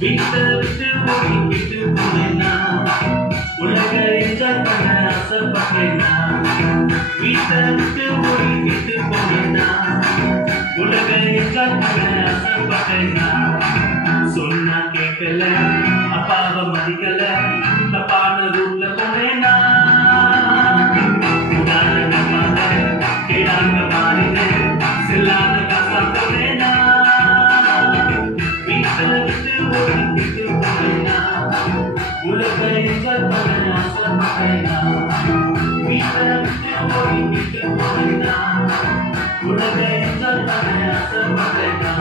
வீட்டை விட்டு ஓடிக்கிட்டு போனேன்னா உலக என்ஜாய் பண்ண ஆசைப்பட்டேன்னா வீட்டை விட்டு ஓடிக்கிட்டு போனேன்னா உலக என்ஜாய் பண்ண ஆசைப்பட்டேன்னா சொன்னா கேட்கல அப்பாவை மதிக்கல தப்பான ரூட்ல போனேன்னா கேடாங்க மாறினே செல்லாத காசா போனேன்னா வீட்டை விட்டு ஓடிக்கிட்டு போனேன்னா உலக என்ஜாய் பண்ண ஆசைப்பட்டேன்னா வீட்டை விட்டு ஓடிக்கிட்டு போனேன்னா உலக என்ஜாய் பண்ண ஆசைப்பட்டேன்னா